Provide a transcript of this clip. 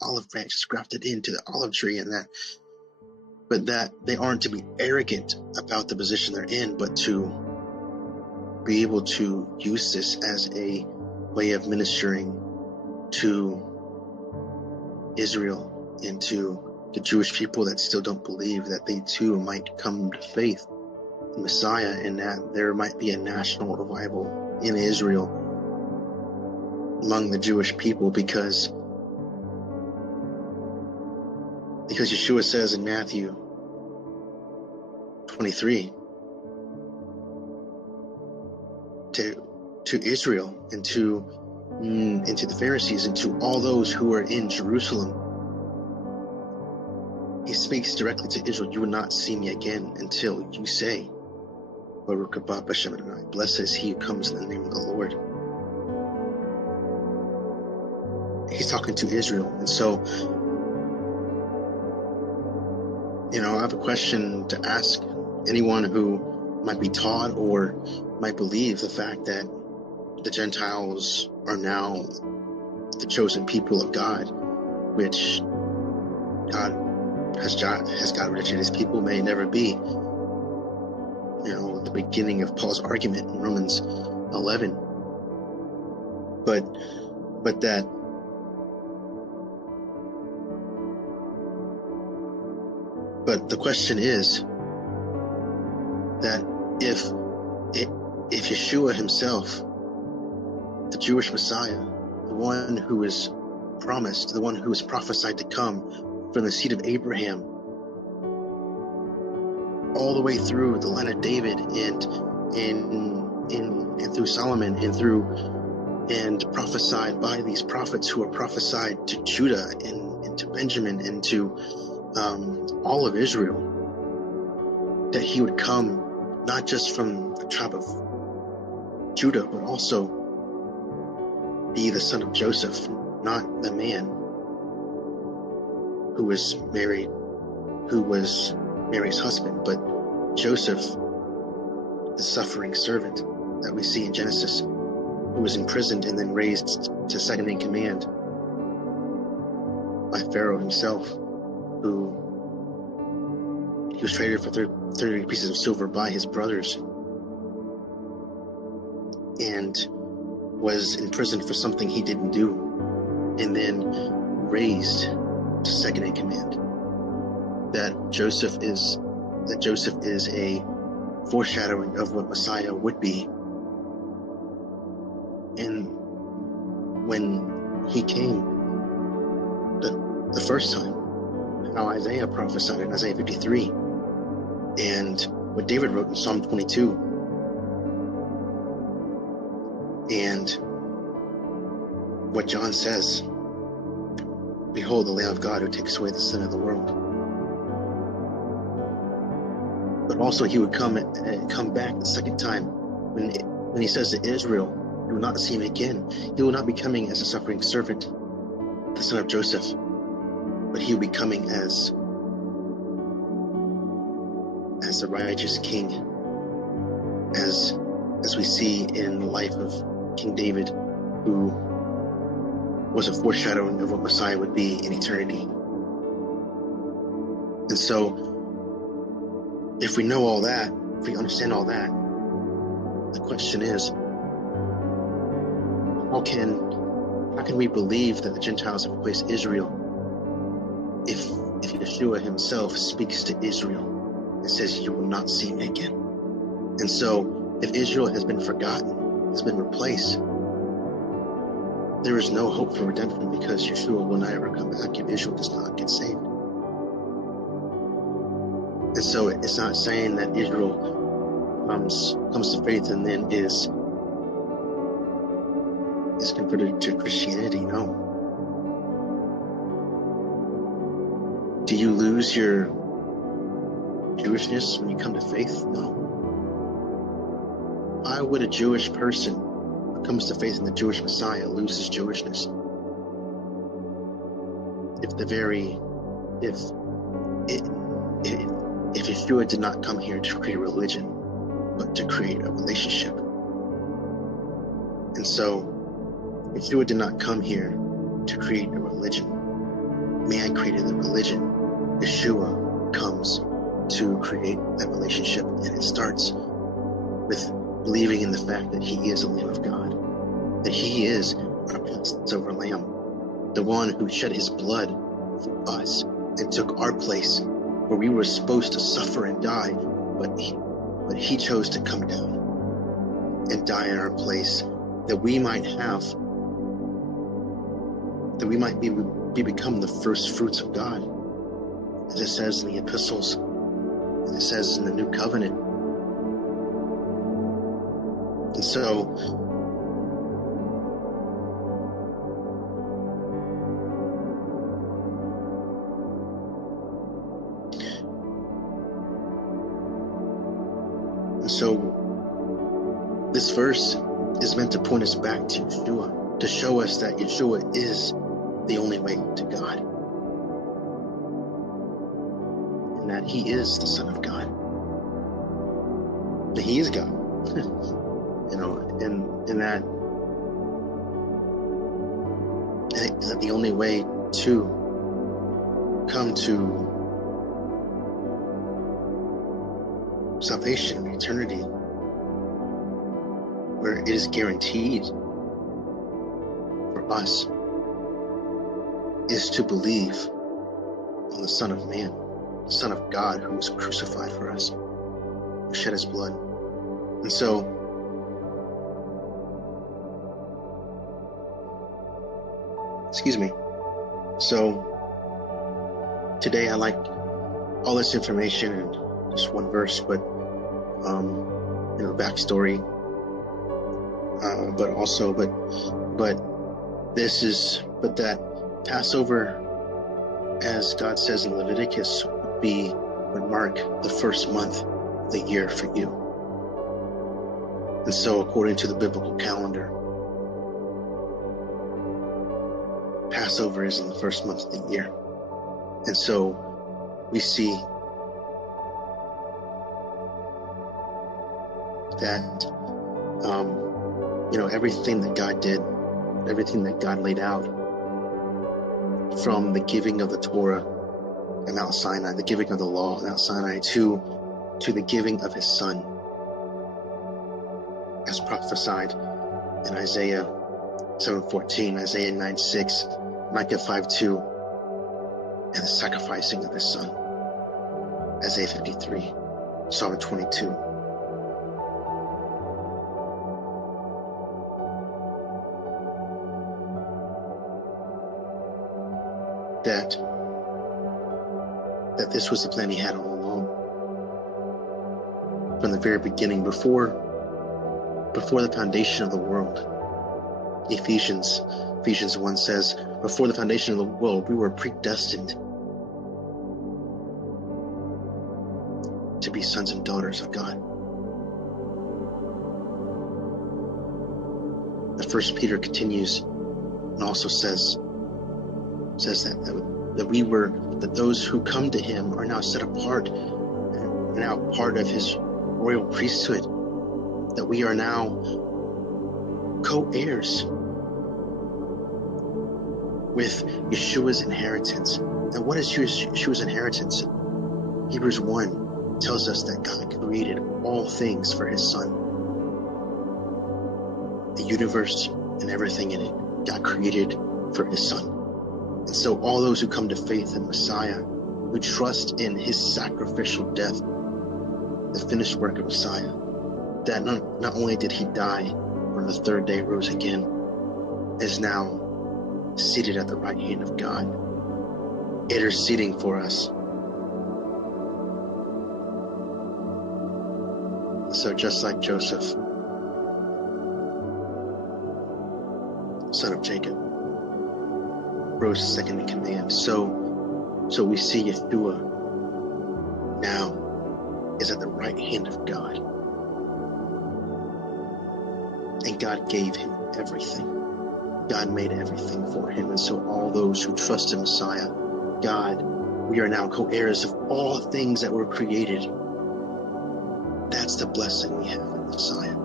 olive branches grafted into the olive tree, and that, but that they aren't to be arrogant about the position they're in, but to be able to use this as a way of ministering to Israel and to the Jewish people that still don't believe, that they too might come to faith in Messiah, and that there might be a national revival in Israel among the Jewish people, because Yeshua says in Matthew 23 to Israel and to the Pharisees and to all those who are in Jerusalem, he speaks directly to Israel. You will not see me again until you say, blessed is he who comes in the name of the Lord. He's talking to Israel. And so, I have a question to ask anyone who might be taught or might believe the fact that the Gentiles are now the chosen people of God, which God has God rejected his people, may never be. The beginning of Paul's argument in Romans 11. But the question is that if Yeshua himself, the Jewish Messiah, the one who is promised, the one who is prophesied to come from the seed of Abraham, all the way through the line of David and through Solomon and prophesied by these prophets who are prophesied to Judah and to Benjamin and to all of Israel, that he would come not just from the tribe of Judah, but also be the son of Joseph, not the man who was Mary's husband, but Joseph, the suffering servant that we see in Genesis, who was imprisoned and then raised to second in command by Pharaoh himself, who he was traded for 30 pieces of silver by his brothers and was imprisoned for something he didn't do, and then raised to second in command. That Joseph is a foreshadowing of what Messiah would be. And when he came the first time, how Isaiah prophesied in Isaiah 53, and what David wrote in Psalm 22, and what John says, behold the Lamb of God who takes away the sin of the world. But also he would come back the second time when he says to Israel, you will not see him again. He will not be coming as a suffering servant, the son of Joseph, but he will be coming as the righteous king, as we see in the life of King David, who was a foreshadowing of what Messiah would be in eternity. And so, if we know all that, if we understand all that, the question is, how can we believe that the Gentiles have replaced Israel if Yeshua himself speaks to Israel and says, you will not see me again? And so, if Israel has been forgotten, has been replaced, there is no hope for redemption, because Yeshua will not ever come back if Israel does not get saved. And so it's not saying that Israel comes to faith and then is converted to Christianity. No. Do you lose your Jewishness when you come to faith? No. Why would a Jewish person who comes to faith in the Jewish Messiah lose his Jewishness? If Yeshua did not come here to create a religion, but to create a relationship. And so, Yeshua did not come here to create a religion, Man created the religion. Yeshua comes to create that relationship, and it starts with believing in the fact that he is the Lamb of God, that he is our Passover lamb, the one who shed his blood for us and took our place where we were supposed to suffer and die, but he chose to come down and die in our place, that we might become the first fruits of God, as it says in the epistles, as it says in the new covenant. And so this verse is meant to point us back to Yeshua, to show us that Yeshua is the only way to God, and that he is the Son of God, that he is God. And that the only way to come to salvation, eternity, where it is guaranteed for us, is to believe on the Son of Man, the Son of God, who was crucified for us, who shed his blood. And so today I like all this information and just one verse, but backstory, but that Passover, as God says in Leviticus, would mark the first month of the year for you. And so according to the biblical calendar, Passover is in the first month of the year. And so we see that everything that God did, everything that God laid out, from the giving of the Torah at Mount Sinai, the giving of the law at Mount Sinai, to the giving of his Son, as prophesied in Isaiah 7:14, Isaiah 9:6, Micah 5:2, and the sacrificing of his Son, Isaiah 53, Psalm 22. That this was the plan he had all along, from the very beginning, before the foundation of the world. Ephesians 1 says, before the foundation of the world, we were predestined to be sons and daughters of God. The First Peter continues and also says that those who come to him are now set apart, are now part of his royal priesthood, that we are now co-heirs with Yeshua's inheritance. And what is Yeshua's inheritance? Hebrews 1 tells us that God created all things for his Son. The universe and everything in it, God created for his Son. And so all those who come to faith in Messiah, who trust in his sacrificial death, the finished work of Messiah, that not only did he die, but on the third day rose again, is now seated at the right hand of God, interceding for us. So just like Joseph, son of Jacob, rose second in command, so we see Yeshua now is at the right hand of God, and God gave him everything. God made everything for him. And so all those who trust in Messiah, God, we are now co-heirs of all things that were created. That's the blessing we have in Messiah.